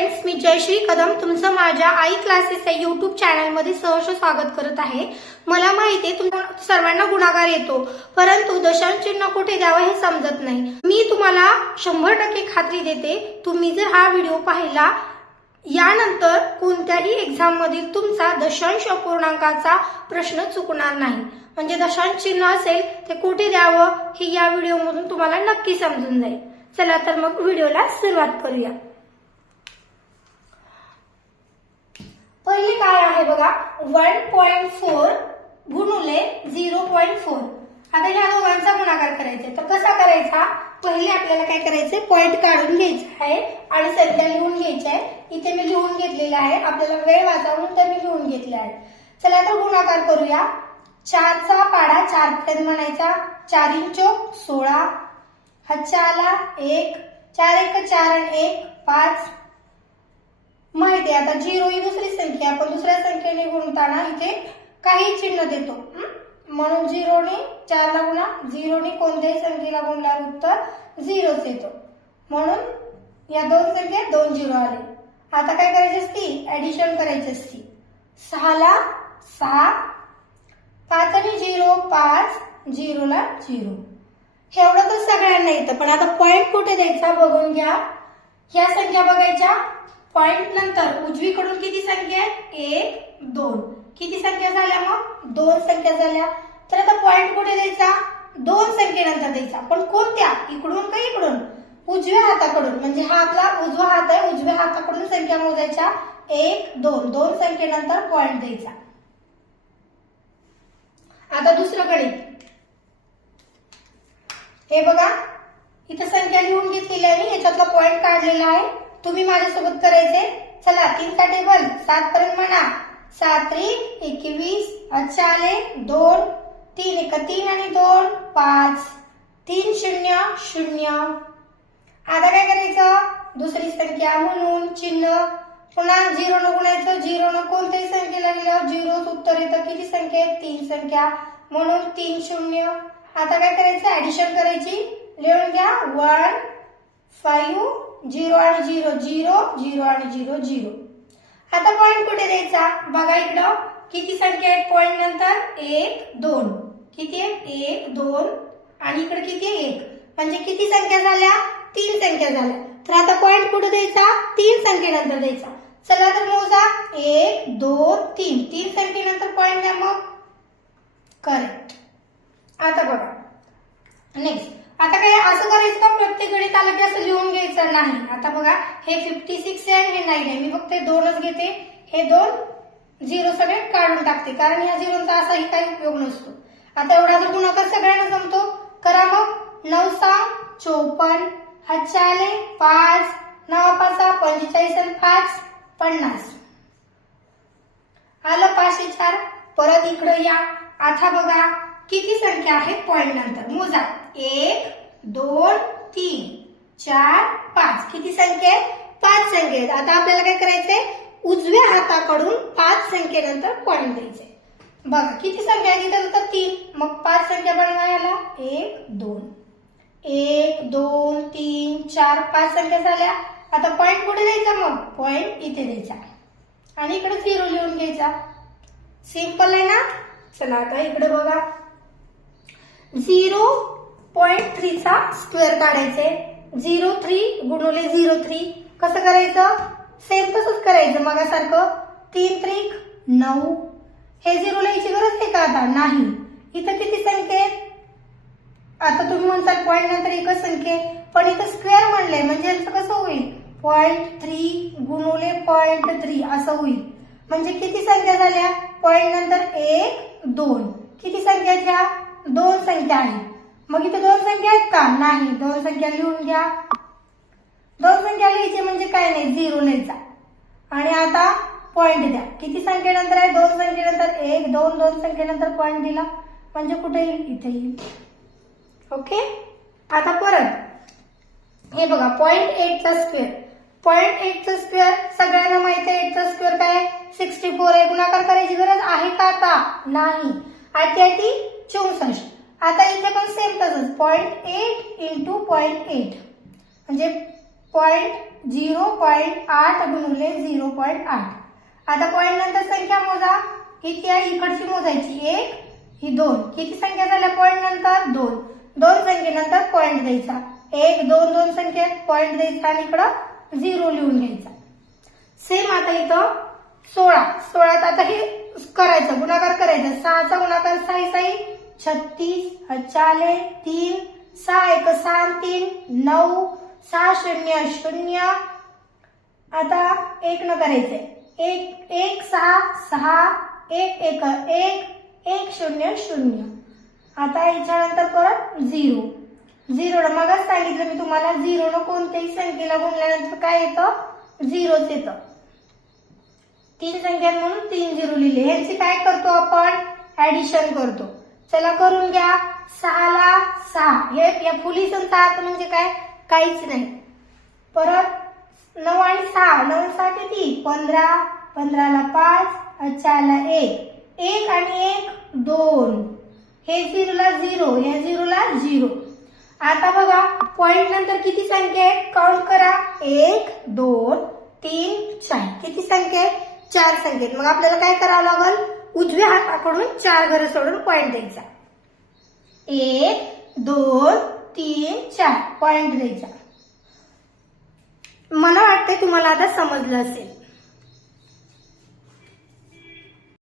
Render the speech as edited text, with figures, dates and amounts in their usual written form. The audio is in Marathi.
फ्रेंड्स, मी जयश्री कदम तुमचं माझ्या आई क्लासेस या यूट्यूब चॅनलमध्ये सहर्ष स्वागत करत आहे। मला माहिती आहे तुम्हा सर्वांना गुणाकार येतो, परंतु दशांश चिन्ह कुठे द्यावं हे समजत नाही। मी तुम्हाला 100% खात्री देते, तुम्ही जर हा व्हिडिओ पाहिला यानंतर कोणत्याही एक्झाम मधील तुमचा दशांश अपूर्णांकाचा प्रश्न चुकणार नाही। म्हणजे दशांश चिन्ह असेल ते कुठे द्यावं हे या व्हिडिओमधून तुम्हाला नक्की समजून जाईल। चला तर मग व्हिडिओला सुरुवात करूया। पहिले काय आहे बघा, 1.4 गुणुले 0.4। आता या दोघांचा गुणाकार करायचा तर कसा करायचा, पहिले आपल्याला काय करायचंय, पॉइंट काढून घ्यायचा आहे आणि संख्या लिहून घ्यायची आहे। इथे मी लिहून घेतलेला आहे, आपल्याला वेळ वाचवून तर मी लिहून घेतले आहे। चला तर गुणाकार करूया। 4 चा पाढा 4 पर्यंत म्हणायचा, 4 × 16, हातच्या आला 1, 4 × 1 4 आणि 1 5। माहिती आहे आता 0 ही दुसरी संख्या, आपण दुसऱ्या संख्येने गुणताना इथे काही चिन्ह देतो, म्हणून 0 ने 4 ला गुणा, 0 ने कोणत्याही संख्येला गुणल्यावर उत्तर 0च येतो, म्हणून या दोन संख्या 2 0 आले। आता काय करायची असती, ऍडिशन करायची असती। 6 ला 6, 5 आणि 0 5, 0 ला 0। एवढं तर सगळ्यांना येतं, पण आता पॉइंट कुठे द्यायचा बघून घ्या। ह्या संख्या बघायच्या, पॉइंट नंतर उजवीकडून किती संख्या आहे, 1 2, किती संख्या झाल्या, मग 2 संख्या झाल्या। तर आता पॉइंट कुठे द्यायचा, 2 संख्येनंतर द्यायचा, पण कोणत्या, इकडून का इकडून, उजव्या हाताकडून। म्हणजे हा आपला उजवा हात आहे, उजव्या हाताकडून संख्या मोजायच्या, 1 2, 2 संख्येनंतर पॉइंट द्यायचा। आता दुसरं गणित हे बघा, इथं संख्या लिहून घेतलेली आहे, याच्यातला पॉइंट काढलेला आहे, तुम्ही माझ्यासोबत करायचे। चला 3 चा टेबल 7 पर्यंत म्हणा, 7 × 21, अच्छा आले 2, 3 × 1 3 आणि 2 5, 3 0 0। आता काय करायचं, दुसरी संख्या म्हणून चिन्ह पुन्हा 0 न गुणायचं, 0 न कोणत्याही संख्येला गेल्यावर 0च उत्तर येतं। किती संख्या आहेत, 3 संख्या, म्हणून 3 0। आता काय करायचं, ऍडिशन करायची, लिहून घ्या, 1 5 0 आणि 0 0 0 आणि 0 0। आता पॉइंट कुठे द्यायचा बघा, इकडं किती संख्या आहेत पॉइंट नंतर, 1 2, किती आहे 1 2 आणि इकडे किती आहे 1, म्हणजे किती संख्या झाल्या, 3 संख्या झाल्या। तर आता पॉइंट कुठे द्यायचा, 3 संख्येनंतर द्यायचा। चला तर मोजा, 1 2 3, 3 संख्येनंतर पॉइंट द्या, मग करेक्ट। आता बघा नेक्स्ट, आता काय असं करायचं का, प्रत्येक गणित आलं की असं लिहून घ्यायचं नाही। आता बघा हे 56 आहे आणि हे 9 आहे, मी फक्त 2च घेते, हे 2 0 सगळे काढून टाकते, कारण या 0चा असाही काही उपयोग नसतो। आता एवढा जर गुणाकार सगळ्यांना जमतो, करा मग। 9 × 6 54, हातच्या आले 5, 9 5 45 आणि 5 50 आलं, 504। परत इकडे या, आता बघा किती संख्या आहेत पॉइंट नंतर, मोजा, 1 2 3 4 5, किती संख्या आहेत, 5 संख्या आहेत। आता आपल्याला काय करायचंय, उजव्या हाताकडून 5 संख्येनंतर पॉइंट द्यायचे। बघा किती संख्या आहे, तिथं तर 3, मग 5 संख्या बनवायला 1 2 1 2 3 4 5 संख्या झाल्या। आता पॉइंट कुठे द्यायचा, मग पॉइंट इथे द्यायचा आणि इकडे 0 लिहून घ्यायचा। सिंपल आहे ना। चला आता इकडे बघा, 0.3 चा स्क्वेअर काढायचे, 0.3 गुणुले 0.3 कसं करायचं, सेम तसंच करायचं मगासारखं, 3 3 9। हे 0 लिहायची गरज आहे का आता, नाही। इथं किती संख्या आहेत, आता तुम्ही म्हणताल पॉइंट नंतर एकच संख्या, पण इथं स्क्वेअर म्हणलंय, म्हणजे यांचं कसं होईल, 0.3 गुणुले 0.3 असं होईल। म्हणजे किती संख्या झाल्या, पॉइंट नंतर 1 2, किती संख्या घ्या, 2 संख्या आहेत। मग इथे 2 संख्या आहेत का, नाही, 2 संख्या लिहून घ्या। 2 संख्या लिहायची म्हणजे काय नाही, 0 लिहायचा आणि आता पॉइंट द्या, किती संख्येनंतर आहे, 2 संख्येनंतर 1 2, 2 संख्येनंतर पॉइंट दिला म्हणजे कुठे येईल, इथे येईल। ओके, आता परत हे बघा, 0.8 चा स्क्वेअर, 0.8 चा स्क्वेअर सगळ्यांना माहिती आहे, 8 चा स्क्वेअर काय 64 आहे। गुणाकार करायची गरज आहे का आता, नाही, 8 64। आता इथे पण सेम तसंच, 0.8 × 0.8 म्हणजे 0.8 गुणिले 0.8. आता पॉईंट नंतर संख्या मोजा. किती आहे इकडची मोजायची. 1 ही 2. किती संख्या झाल्या पॉईंट नंतर 2. 2 संख्येनंतर पॉईंट द्यायचा. 1 2 2 संख्येत पॉईंट द्यायचा आणि इकडं 0 लिहून घ्यायचा. सेम आता इथं 16. 16 आता हे करायचं गुणाकार करायचा. 6चा गुणाकार 6 6 36 चाले 3 6 1 6 3 9 6 0 0. आता 1 न करायचंय. 1 1 6 6 1 1 1 1 0 0. आता याच्यानंतर परत 0 0 मगच सांगितलं मी तुम्हाला 0 न कोणत्याही संख्येला गुणल्यानंतर काय येतं 0च येतं. 3 संख्या म्हणून 3 0 लिहिले. ह्यांची काय करतो आपण ऍडिशन करतो. चला करून घ्या. 6 ला 6 हे या फुलीचं 7 म्हणजे काय काहीच नाही. परत 9 आणि 6 9 6 किती 15 15 ला 5 4 ला 1 1 आणि 1 2. हे 0 ला 0 हे 0 ला 0. आता बघा पॉइंट नंतर किती संख्या आहेत काउंट करा. 1 2 3 4. किती संख्या आहेत 4 संख्या आहेत. मग आपल्याला काय करावं लागेल उजव्या हाताकडून 4 घरं सोडून पॉइंट द्यायचा. 1 2 3 4 पॉइंट द्यायचा. मला वाटतंय तुम्हाला आता समजलं असेल.